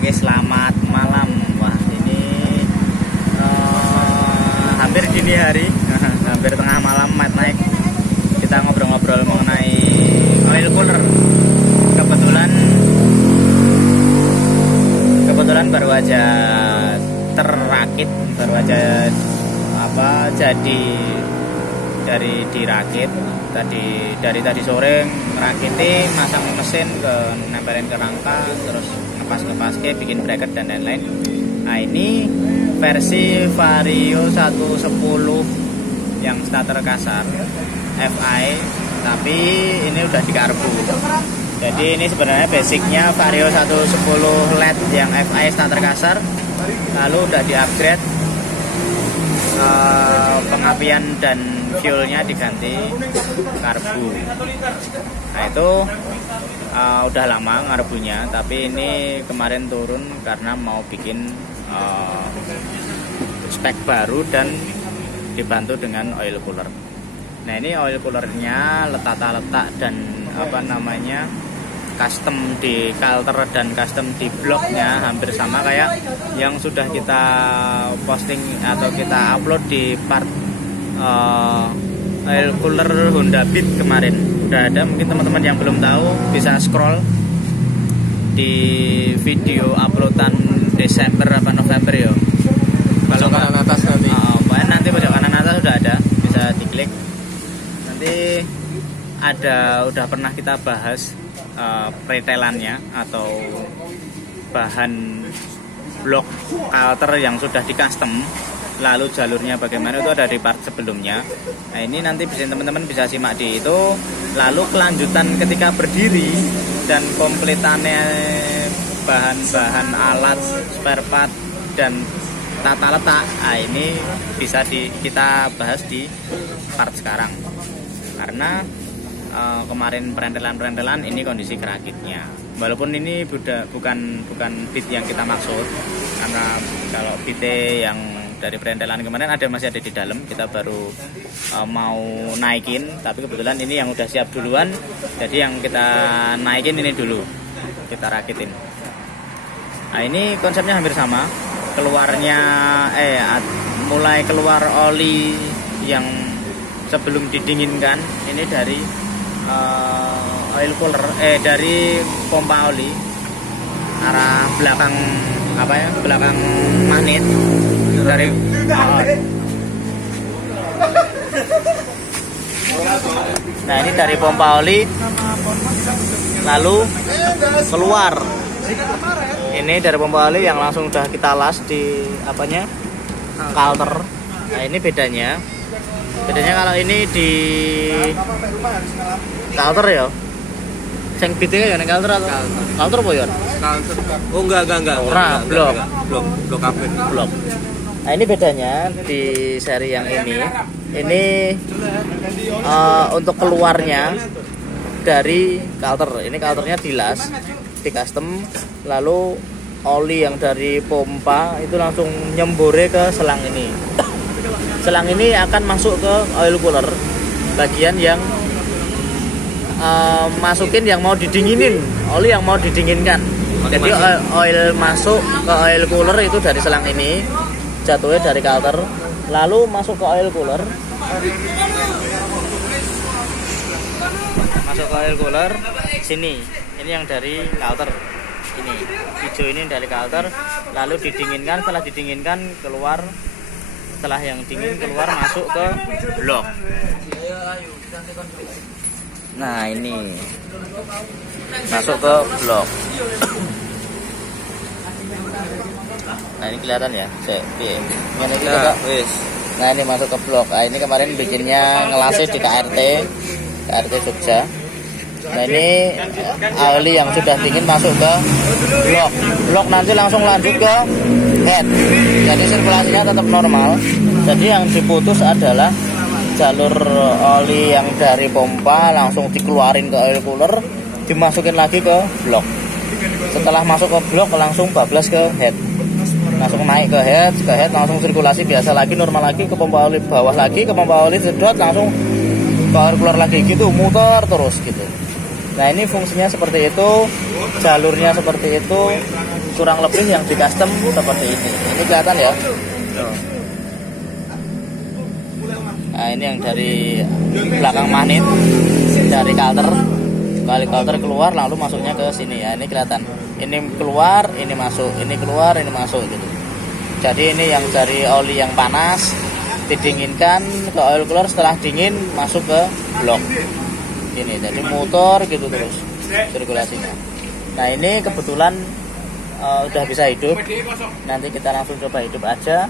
Oke, selamat malam. Wah, ini hampir dini hari, hampir tengah malam, naik. Kita ngobrol-ngobrol mengenai oil cooler. Kebetulan baru aja terrakit, baru aja jadi dari dirakit dari tadi sore ngerakiti, masang mesin, nempelin ke rangka, terus ngepas bikin bracket dan lain-lain. Nah, ini versi Vario 110 yang starter kasar FI, tapi ini udah di karbu. Jadi ini sebenarnya basicnya Vario 110 LED yang FI starter kasar, lalu udah di upgrade, pengapian dan fuelnya diganti karbu. Nah, itu udah lama ngarbunya, tapi ini kemarin turun karena mau bikin spek baru dan dibantu dengan oil cooler. Nah, ini oil coolernya letak dan custom di kalter dan custom di bloknya hampir sama kayak yang sudah kita posting atau kita upload di part oil cooler Honda Beat kemarin. Udah ada, mungkin teman-teman yang belum tahu bisa scroll di video uploadan Desember apa November ya. Kalau kanan atas nanti pada kanan atas sudah ada, bisa diklik. Nanti udah pernah kita bahas pretelannya atau bahan blok kalter yang sudah di custom, lalu jalurnya bagaimana, itu ada di part sebelumnya. Nah, ini nanti teman-teman bisa simak di itu. Lalu kelanjutan ketika berdiri dan kompletannya bahan-bahan alat, spare part dan tata letak, nah ini bisa kita bahas di part sekarang. Karena kemarin perentelan ini kondisi kerakitnya. Walaupun ini bukan bit yang kita maksud, karena kalau bit yang dari perentelan kemarin masih ada di dalam, kita baru mau naikin, tapi kebetulan ini yang udah siap duluan, jadi yang kita naikin ini dulu, kita rakitin. Nah, ini konsepnya hampir sama, mulai keluar oli yang sebelum didinginkan, ini dari oil cooler, dari pompa oli arah belakang belakang magnet dari nah ini dari pompa oli lalu keluar. Ini dari pompa oli yang langsung udah kita las di kalter. Nah, ini bedanya kalau ini di kalter ya, sing bitnya ya ning kalter atau kalter apa ya? Kalter. Oh enggak. Blok apa? Blok. Nah, ini bedanya di seri yang ini untuk keluarnya dari kalter. Ini kalternya dilas, di custom, lalu oli yang dari pompa itu langsung nyembore ke selang ini. Selang ini akan masuk ke oil cooler, bagian yang masukin yang mau didinginin, oli yang mau didinginkan. Jadi oil masuk ke oil cooler itu dari selang ini, jatuhnya dari kalter, lalu masuk ke oil cooler. Masuk ke oil cooler sini. Ini yang dari kalter. Ini hijau ini dari kalter, lalu didinginkan. Setelah didinginkan keluar. Setelah yang dingin keluar masuk ke blok. Nah, ini masuk ke blok. Nah, ini kelihatan ya, Nah, ini masuk ke blok. Nah, ini kemarin bikinnya ngelasih di KRT Jogja. Nah, ini oli yang sudah dingin masuk ke blok. Blok nanti langsung lanjut ke head. Jadi sirkulasinya tetap normal. Jadi yang diputus adalah jalur oli yang dari pompa langsung dikeluarin ke oil cooler, dimasukin lagi ke blok. Setelah masuk ke blok langsung bablas ke head. Langsung naik ke head langsung sirkulasi biasa lagi, normal lagi, ke pompa oli bawah lagi, ke pompa oli sedot langsung ke oil cooler lagi gitu, muter terus gitu. Nah, ini fungsinya seperti itu, jalurnya seperti itu, kurang lebih yang di custom seperti ini kelihatan ya. Nah ini yang dari belakang magnet, dari coulter keluar lalu masuknya ke sini ya, ini kelihatan. Ini keluar, ini masuk, ini keluar, ini masuk gitu. Jadi ini yang dari oli yang panas didinginkan ke oil cooler, setelah dingin masuk ke blok. Ini jadi motor gitu terus sirkulasinya. Nah ini kebetulan udah bisa hidup. Nanti kita langsung coba hidup aja.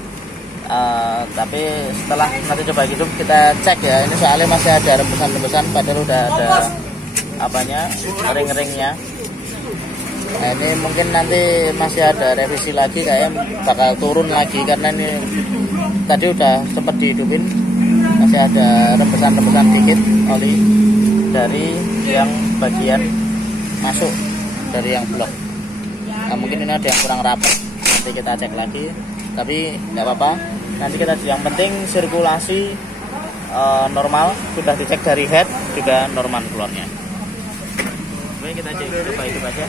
Tapi setelah nanti coba hidup kita cek ya. Ini soalnya masih ada rembesan-rembesan, padahal udah ada apanya, ring-ringnya. Nah ini mungkin nanti masih ada revisi lagi, kayaknya bakal turun lagi karena ini tadi udah sempat dihidupin, masih ada rembesan-rembesan dikit oli dari yang bagian masuk dari yang blok. Nah, mungkin ini ada yang kurang rapat, nanti kita cek lagi, tapi nggak apa-apa. Nanti kita, yang penting sirkulasi normal, sudah dicek dari head juga normal keluarnya. Oke, kita coba hidup aja.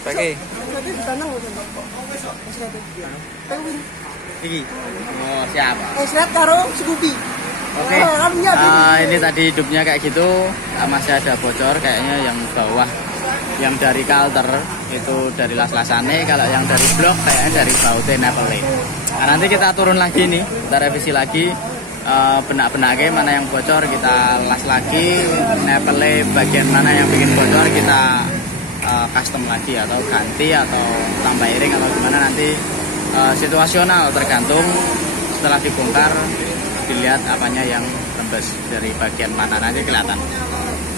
Speknya. Iki. Oh, siapa? Lihat karo Scoopy. Oke. Ini tadi hidupnya kayak gitu. Masih ada bocor kayaknya yang bawah. Yang dari coulter itu dari las-lasane, kalau yang dari blok kayaknya dari bautnya nepele. Nah, nanti kita turun lagi nih, kita revisi lagi. Benak-benaknya mana yang bocor kita las lagi, nepele bagian mana yang bikin bocor kita custom lagi atau ganti atau tambah iring atau gimana, nanti situasional, tergantung setelah dibongkar dilihat apanya yang rembes dari bagian mana, nanti kelihatan.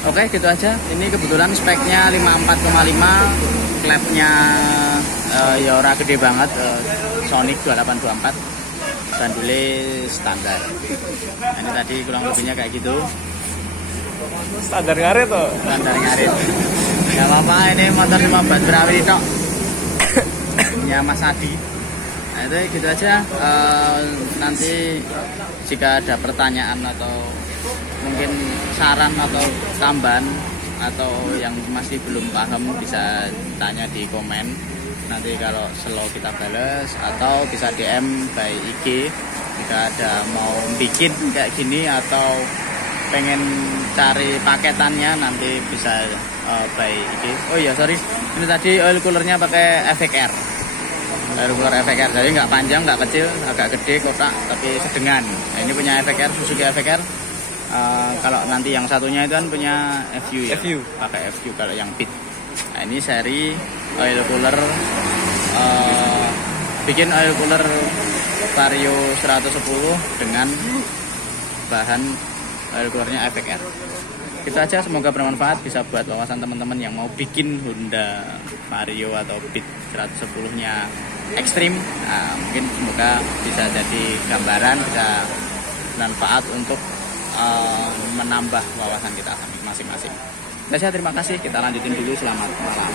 Oke, gitu aja. Ini kebetulan speknya 54,5, klepnya ya ora gede banget, Sonic 2824, bandule standar. Nah, ini tadi kurang lebihnya kayak gitu. Standar ngarit tuh. Standar ngarit. Gak apa-apa, ini motor 15 berawi tok. Ya Mas Adi. Nah, itu gitu aja. Nanti jika ada pertanyaan atau mungkin saran atau tambahan atau yang masih belum paham bisa tanya di komen. Nanti kalau slow kita balas, atau bisa DM by IG jika ada mau bikin kayak gini atau pengen cari paketannya, nanti bisa by IG. Oh iya sorry, ini tadi oil coolernya pakai efek air. Oil cooler efek air, jadi nggak panjang, nggak kecil, agak gede kotak tapi sedengan. Nah, ini punya efek air, Suzuki efek air. Kalau nanti yang satunya itu kan punya FU ya, pakai FU kalau yang Pit. Nah, ini seri oil cooler, bikin oil cooler Vario 110 dengan bahan oil coolernya efek air. Gitu aja, semoga bermanfaat, bisa buat wawasan teman-teman yang mau bikin Honda Vario atau Beat 110 nya ekstrim. Nah, mungkin semoga bisa jadi gambaran, bisa manfaat untuk menambah wawasan kita masing-masing. Terima kasih, kita lanjutin dulu, selamat malam.